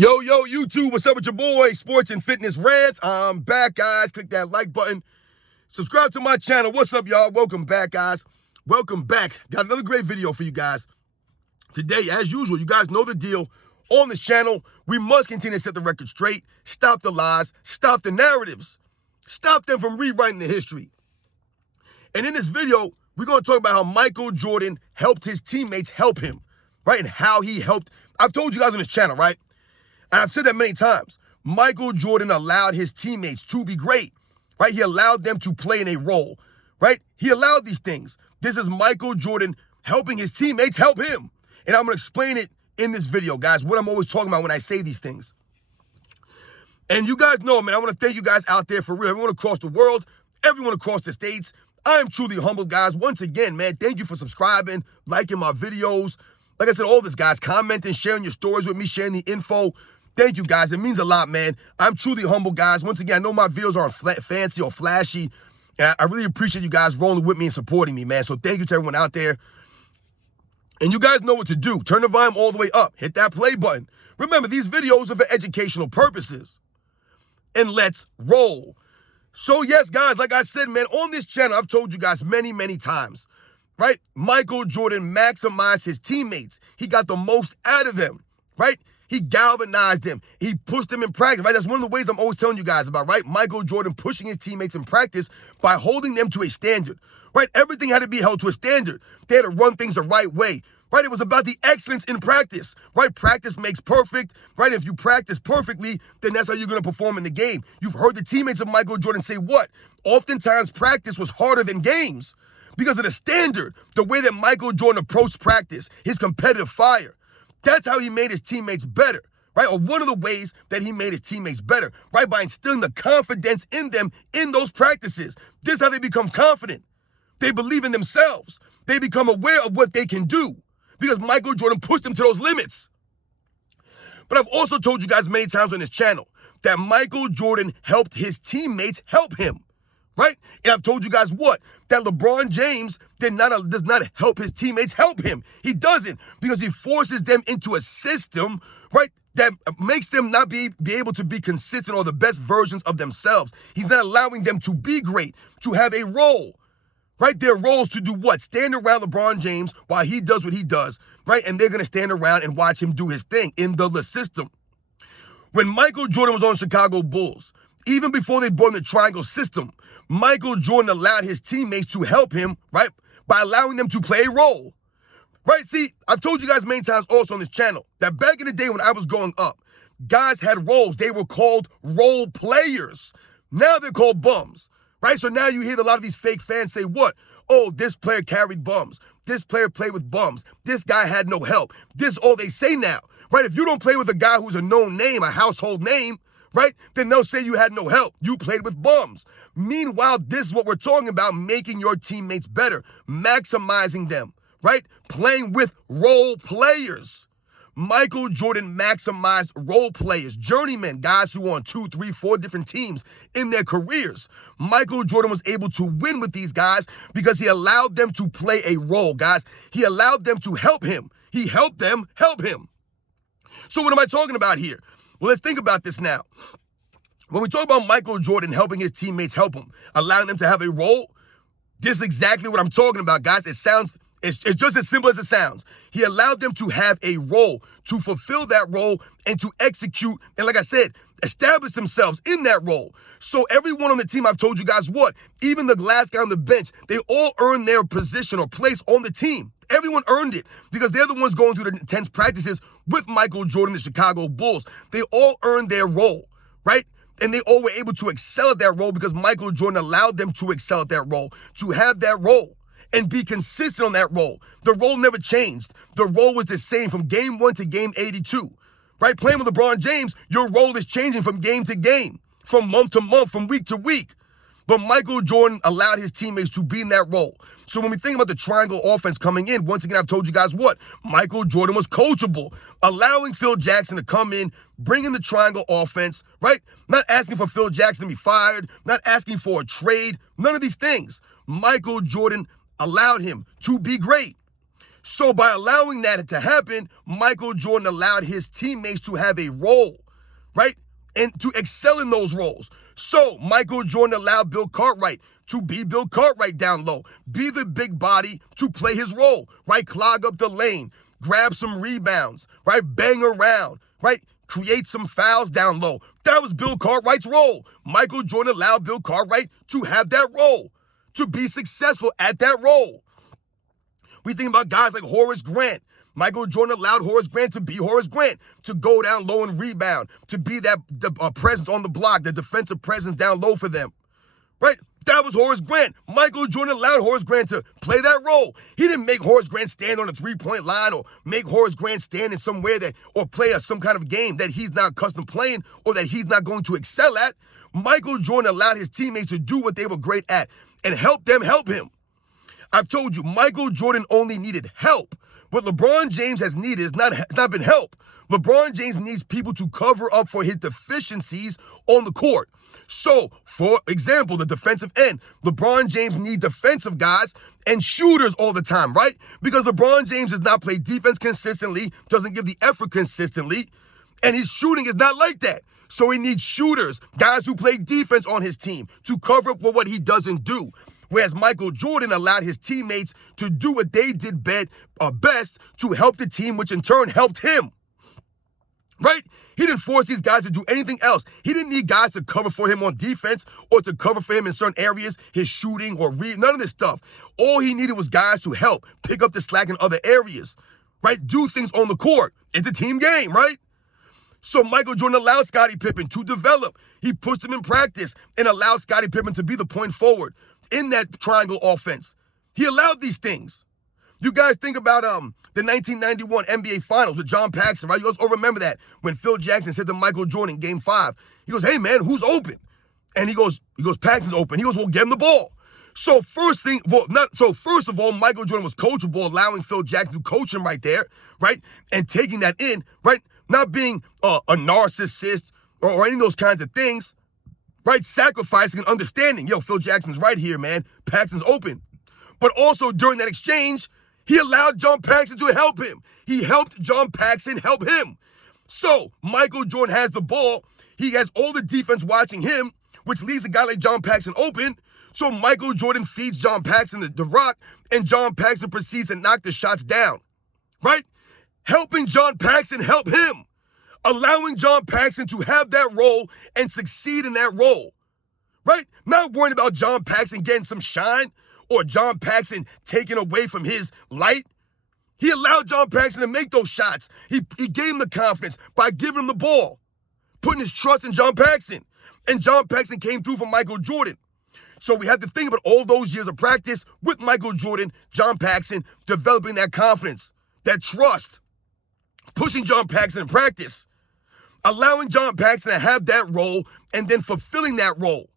Yo, YouTube, what's up with your boy, Sports and Fitness Rants? I'm back, guys. Click that like button. Subscribe to my channel. What's up, y'all? Welcome back, guys. Welcome back. Got another great video for you guys. Today, as usual, you guys know the deal. On this channel, we must continue to set the record straight, stop the lies, stop the narratives, stop them from rewriting the history. And in this video, we're going to talk about how Michael Jordan helped his teammates help him, right? And how he helped. I've told you guys on this channel, right? And I've said that many times. Michael Jordan allowed his teammates to be great, right? He allowed them to play in a role, right? He allowed these things. This is Michael Jordan helping his teammates help him. And I'm going to explain it in this video, guys, what I'm always talking about when I say these things. And you guys know, man, I want to thank you guys out there for real. Everyone across the world, everyone across the states. I am truly humbled, guys. Once again, man, thank you for subscribing, liking my videos. Like I said, all this, guys, commenting, sharing your stories with me, sharing the info. Thank you, guys. It means a lot, man. I'm truly humble, guys. Once again, I know my videos aren't fancy or flashy, and I really appreciate you guys rolling with me and supporting me, man. So thank you to everyone out there. And you guys know what to do. Turn the volume all the way up. Hit that play button. Remember, these videos are for educational purposes. And let's roll. So, yes, guys, like I said, man, on this channel, I've told you guys many, many times, right? Michael Jordan maximized his teammates. He got the most out of them, right? He galvanized them. He pushed them in practice, right? That's one of the ways I'm always telling you guys about, right? Michael Jordan pushing his teammates in practice by holding them to a standard, right? Everything had to be held to a standard. They had to run things the right way, right? It was about the excellence in practice, right? Practice makes perfect, right? If you practice perfectly, then that's how you're going to perform in the game. You've heard the teammates of Michael Jordan say what? Oftentimes, practice was harder than games because of the standard, the way that Michael Jordan approached practice, his competitive fire. That's how he made his teammates better, right? Or one of the ways that he made his teammates better, right? By instilling the confidence in them in those practices. This is how they become confident. They believe in themselves. They become aware of what they can do because Michael Jordan pushed them to those limits. But I've also told you guys many times on this channel that Michael Jordan helped his teammates help him, right? And I've told you guys what? That LeBron James does not help his teammates help him. He doesn't, because he forces them into a system, right, that makes them not be able to be consistent or the best versions of themselves. He's not allowing them to be great, to have a role, right? Their roles to do what? Stand around LeBron James while he does what he does, right? And they're going to stand around and watch him do his thing in the system. When Michael Jordan was on Chicago Bulls, even before they brought in the triangle system, Michael Jordan allowed his teammates to help him, right, by allowing them to play a role, right? See, I've told you guys many times also on this channel that back in the day when I was growing up, guys had roles. They were called role players. Now they're called bums, right? So now you hear a lot of these fake fans say what? Oh, this player carried bums. This player played with bums. This guy had no help. This is all they say now, right? If you don't play with a guy who's a known name, a household name, right, then they'll say you had no help. You played with bums. Meanwhile, this is what we're talking about, making your teammates better, maximizing them, right? Playing with role players. Michael Jordan maximized role players, journeymen, guys who were on 2, 3, 4 different teams in their careers. Michael Jordan was able to win with these guys because he allowed them to play a role, guys. He allowed them to help him. He helped them help him. So what am I talking about here? Well, let's think about this now. When we talk about Michael Jordan helping his teammates help him, allowing them to have a role, this is exactly what I'm talking about, guys. It's just as simple as it sounds. He allowed them to have a role, to fulfill that role, and to execute, and like I said, establish themselves in that role. So everyone on the team, I've told you guys what, even the last guy on the bench, they all earned their position or place on the team. Everyone earned it because they're the ones going through the intense practices with Michael Jordan, the Chicago Bulls. They all earned their role, right? And they all were able to excel at that role because Michael Jordan allowed them to excel at that role, to have that role and be consistent on that role. The role never changed. The role was the same from game 1 to game 82, right? Playing with LeBron James, your role is changing from game to game, from month to month, from week to week. But Michael Jordan allowed his teammates to be in that role. So when we think about the triangle offense coming in, once again, I've told you guys what? Michael Jordan was coachable, allowing Phil Jackson to come in, bringing the triangle offense, right? Not asking for Phil Jackson to be fired, not asking for a trade, none of these things. Michael Jordan allowed him to be great. So by allowing that to happen, Michael Jordan allowed his teammates to have a role, right? And to excel in those roles. So Michael Jordan allowed Bill Cartwright to be Bill Cartwright down low, be the big body to play his role, right? Clog up the lane, grab some rebounds, right? Bang around, right? Create some fouls down low. That was Bill Cartwright's role. Michael Jordan allowed Bill Cartwright to have that role, to be successful at that role. We think about guys like Horace Grant. Michael Jordan allowed Horace Grant to be Horace Grant, to go down low and rebound, to be that presence on the block, the defensive presence down low for them, right? That was Horace Grant. Michael Jordan allowed Horace Grant to play that role. He didn't make Horace Grant stand on a three-point line or make Horace Grant stand in somewhere that, or play some kind of game that he's not accustomed playing or that he's not going to excel at. Michael Jordan allowed his teammates to do what they were great at and help them help him. I've told you, Michael Jordan only needed help. What LeBron James has needed has not been help. LeBron James needs people to cover up for his deficiencies on the court. So, for example, the defensive end, LeBron James needs defensive guys and shooters all the time, right? Because LeBron James does not play defense consistently, doesn't give the effort consistently, and his shooting is not like that. So he needs shooters, guys who play defense on his team to cover up for what he doesn't do. Whereas Michael Jordan allowed his teammates to do what they did best to help the team, which in turn helped him. Right? He didn't force these guys to do anything else. He didn't need guys to cover for him on defense or to cover for him in certain areas, his shooting or none of this stuff. All he needed was guys to help pick up the slack in other areas, right? Do things on the court. It's a team game, right? So Michael Jordan allowed Scottie Pippen to develop. He pushed him in practice and allowed Scottie Pippen to be the point forward in that triangle offense. He allowed these things. You guys think about the 1991 NBA Finals with John Paxson, right? You guys all remember that when Phil Jackson said to Michael Jordan in Game 5, he goes, "Hey man, who's open?" And he goes, "Paxson's open." He goes, "Well, get him the ball." So first of all, Michael Jordan was coachable, allowing Phil Jackson to coach him right there, right? And taking that in, right? Not being a narcissist or any of those kinds of things, right? Sacrificing and understanding. Yo, Phil Jackson's right here, man. Paxson's open. But also during that exchange, he allowed John Paxson to help him. He helped John Paxson help him. So Michael Jordan has the ball. He has all the defense watching him, which leaves a guy like John Paxson open. So Michael Jordan feeds John Paxson the rock, and John Paxson proceeds to knock the shots down, right? Helping John Paxson help him. Allowing John Paxson to have that role and succeed in that role, right? Not worrying about John Paxson getting some shine or John Paxson taking away from his light. He allowed John Paxson to make those shots. He gave him the confidence by giving him the ball, putting his trust in John Paxson. And John Paxson came through for Michael Jordan. So we have to think about all those years of practice with Michael Jordan, John Paxson, developing that confidence, that trust, pushing John Paxson in practice, allowing John Paxson to have that role and then fulfilling that role.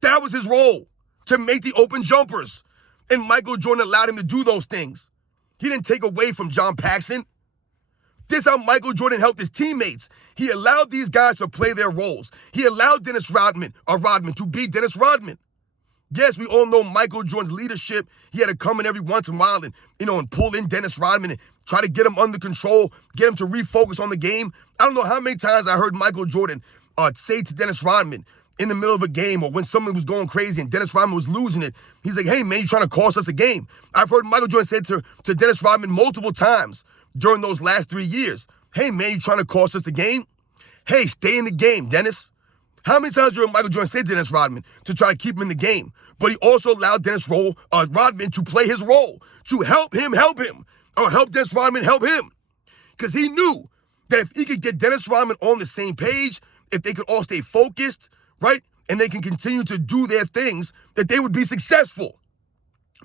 That was his role, to make the open jumpers. And Michael Jordan allowed him to do those things. He didn't take away from John Paxson. This is how Michael Jordan helped his teammates. He allowed these guys to play their roles. He allowed Dennis Rodman to be Dennis Rodman. Yes, we all know Michael Jordan's leadership. He had to come in every once in a while and pull in Dennis Rodman and try to get him under control, get him to refocus on the game. I don't know how many times I heard Michael Jordan say to Dennis Rodman in the middle of a game or when someone was going crazy and Dennis Rodman was losing it, he's like, "Hey man, you're trying to cost us a game." I've heard Michael Jordan say to Dennis Rodman multiple times during those last 3 years, "Hey man, you trying to cost us the game? Hey, stay in the game, Dennis." How many times did Michael Jordan say to Dennis Rodman to try to keep him in the game? But he also allowed Rodman to play his role, to help him, or help Dennis Rodman help him. Because he knew that if he could get Dennis Rodman on the same page, if they could all stay focused, right, and they can continue to do their things, that they would be successful.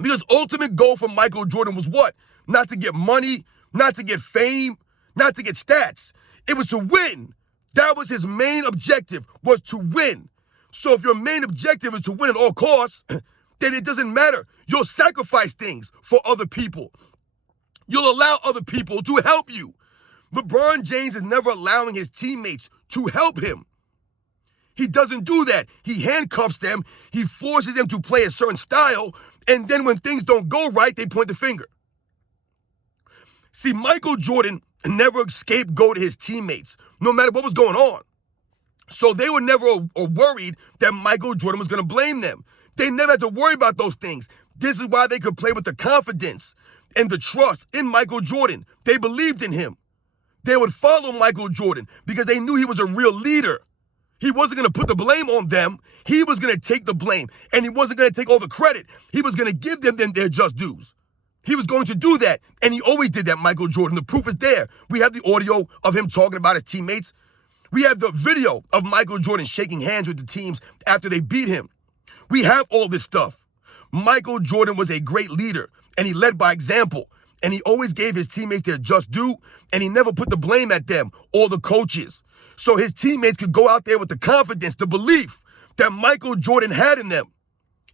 Because ultimate goal for Michael Jordan was what? Not to get money, not to get fame, not to get stats. It was to win. That was his main objective, was to win. So if your main objective is to win at all costs, then it doesn't matter. You'll sacrifice things for other people. You'll allow other people to help you. LeBron James is never allowing his teammates to help him. He doesn't do that. He handcuffs them. He forces them to play a certain style. And then when things don't go right, they point the finger. See, Michael Jordan never scapegoated his teammates, no matter what was going on. So they were never worried that Michael Jordan was going to blame them. They never had to worry about those things. This is why they could play with the confidence and the trust in Michael Jordan. They believed in him. They would follow Michael Jordan because they knew he was a real leader. He wasn't going to put the blame on them. He was going to take the blame, and he wasn't going to take all the credit. He was going to give them their just dues. He was going to do that, and he always did that, Michael Jordan. The proof is there. We have the audio of him talking about his teammates. We have the video of Michael Jordan shaking hands with the teams after they beat him. We have all this stuff. Michael Jordan was a great leader, and he led by example, and he always gave his teammates their just due, and he never put the blame at them or the coaches. So his teammates could go out there with the confidence, the belief that Michael Jordan had in them.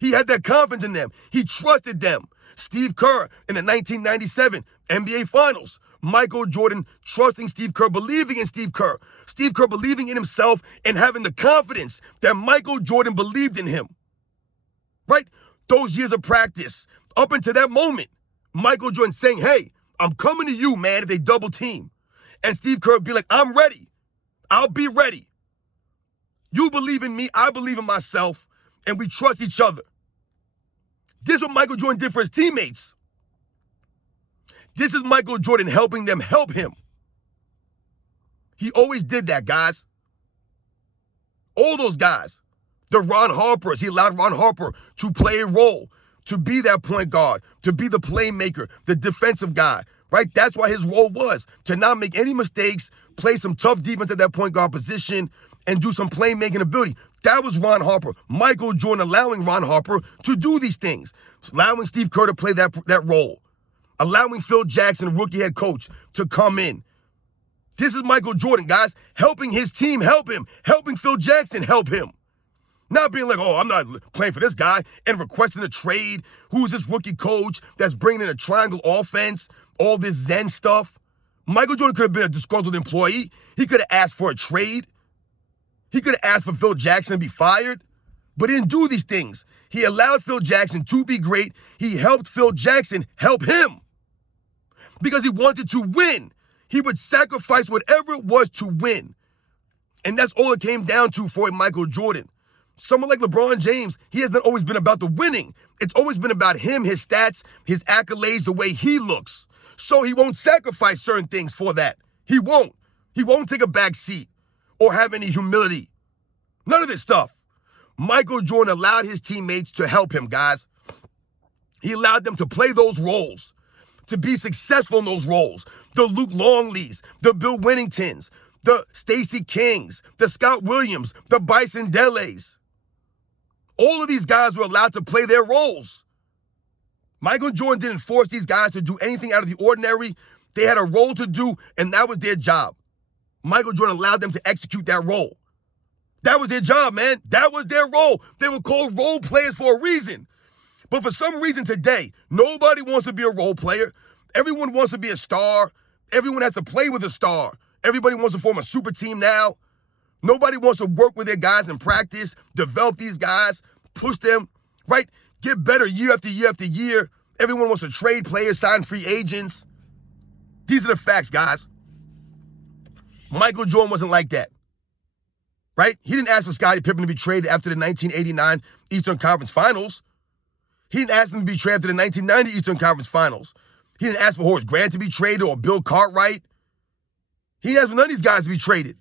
He had that confidence in them. He trusted them. Steve Kerr in the 1997 NBA Finals. Michael Jordan trusting Steve Kerr, believing in Steve Kerr. Steve Kerr believing in himself and having the confidence that Michael Jordan believed in him. Right? Those years of practice, up until that moment, Michael Jordan saying, hey, I'm coming to you, man, if they double team. And Steve Kerr would be like, I'm ready. I'll be ready. You believe in me, I believe in myself, and we trust each other. This is what Michael Jordan did for his teammates. This is Michael Jordan helping them help him. He always did that, guys. All those guys. The Ron Harpers, he allowed Ron Harper to play a role, to be that point guard, to be the playmaker, the defensive guy, right? That's why his role was to not make any mistakes, play some tough defense at that point guard position, and do some playmaking ability. That was Ron Harper. Michael Jordan allowing Ron Harper to do these things, allowing Steve Kerr to play that role, allowing Phil Jackson, rookie head coach, to come in. This is Michael Jordan, guys, helping his team help him, helping Phil Jackson help him. Not being like, oh, I'm not playing for this guy and requesting a trade. Who's this rookie coach that's bringing in a triangle offense, all this Zen stuff? Michael Jordan could have been a disgruntled employee. He could have asked for a trade. He could have asked for Phil Jackson to be fired, but he didn't do these things. He allowed Phil Jackson to be great. He helped Phil Jackson help him because he wanted to win. He would sacrifice whatever it was to win. And that's all it came down to for Michael Jordan. Someone like LeBron James, he hasn't always been about the winning. It's always been about him, his stats, his accolades, the way he looks. So he won't sacrifice certain things for that. He won't. He won't take a back seat or have any humility. None of this stuff. Michael Jordan allowed his teammates to help him, guys. He allowed them to play those roles, to be successful in those roles. The Luke Longleys, the Bill Winningtons, the Stacey Kings, the Scott Williams, the Bison Dele's. All of these guys were allowed to play their roles. Michael Jordan didn't force these guys to do anything out of the ordinary. They had a role to do, and that was their job. Michael Jordan allowed them to execute that role. That was their job, man. That was their role. They were called role players for a reason. But for some reason today, nobody wants to be a role player. Everyone wants to be a star. Everyone has to play with a star. Everybody wants to form a super team now. Nobody wants to work with their guys in practice, develop these guys, push them, right? Get better year after year after year. Everyone wants to trade players, sign free agents. These are the facts, guys. Michael Jordan wasn't like that, right? He didn't ask for Scottie Pippen to be traded after the 1989 Eastern Conference Finals. He didn't ask him to be traded after the 1990 Eastern Conference Finals. He didn't ask for Horace Grant to be traded or Bill Cartwright. He didn't ask for none of these guys to be traded.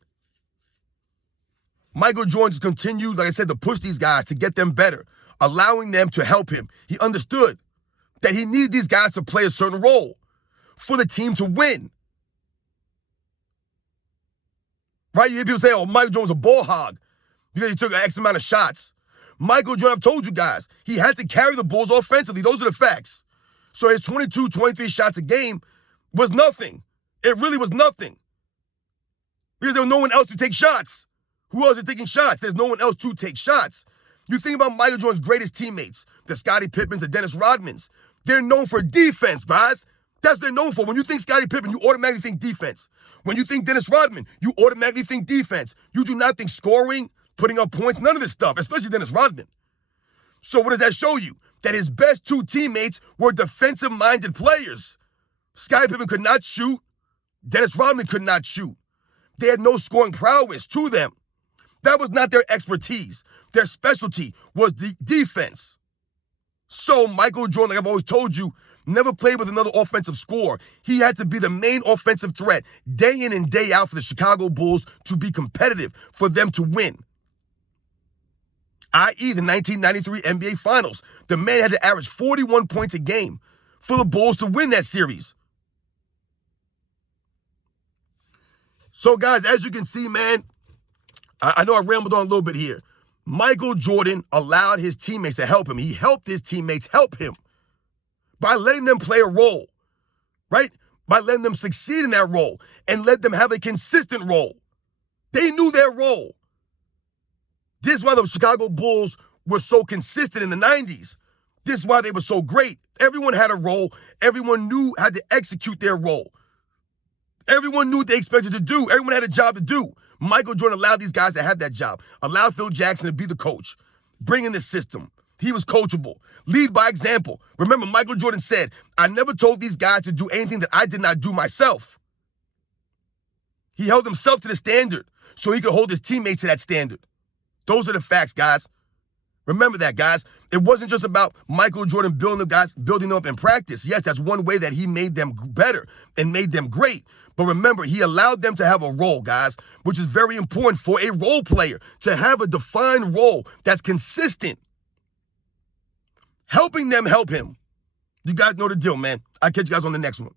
Michael Jordan just continued, like I said, to push these guys to get them better, allowing them to help him. He understood that he needed these guys to play a certain role for the team to win. Right? You hear people say, oh, Michael Jordan was a ball hog because he took an X amount of shots. Michael Jordan, I've told you guys, he had to carry the Bulls offensively. Those are the facts. So his 22, 23 shots a game was nothing. It really was nothing. Because there was no one else to take shots. Who else is taking shots? There's no one else to take shots. You think about Michael Jordan's greatest teammates, the Scottie Pippens, the Dennis Rodmans. They're known for defense, guys. That's what they're known for. When you think Scottie Pippen, you automatically think defense. When you think Dennis Rodman, you automatically think defense. You do not think scoring, putting up points, none of this stuff, especially Dennis Rodman. So what does that show you? That his best two teammates were defensive-minded players. Scottie Pippen could not shoot. Dennis Rodman could not shoot. They had no scoring prowess to them. That was not their expertise. Their specialty was the defense. So Michael Jordan, like I've always told you, never played with another offensive scorer. He had to be the main offensive threat day in and day out for the Chicago Bulls to be competitive, for them to win. I.e. the 1993 NBA Finals. The man had to average 41 points a game for the Bulls to win that series. So, guys, as you can see, man, I know I rambled on a little bit here. Michael Jordan allowed his teammates to help him. He helped his teammates help him by letting them play a role, right? By letting them succeed in that role and let them have a consistent role. They knew their role. This is why the Chicago Bulls were so consistent in the 90s. This is why they were so great. Everyone had a role. Everyone knew how to execute their role. Everyone knew what they expected to do. Everyone had a job to do. Michael Jordan allowed these guys to have that job, allowed Phil Jackson to be the coach, bring in the system. He was coachable. Lead by example. Remember, Michael Jordan said, I never told these guys to do anything that I did not do myself. He held himself to the standard so he could hold his teammates to that standard. Those are the facts, guys. Remember that, guys. It wasn't just about Michael Jordan building them up in practice. Yes, that's one way that he made them better and made them great. But remember, he allowed them to have a role, guys, which is very important for a role player to have a defined role that's consistent. Helping them help him. You guys know the deal, man. I'll catch you guys on the next one.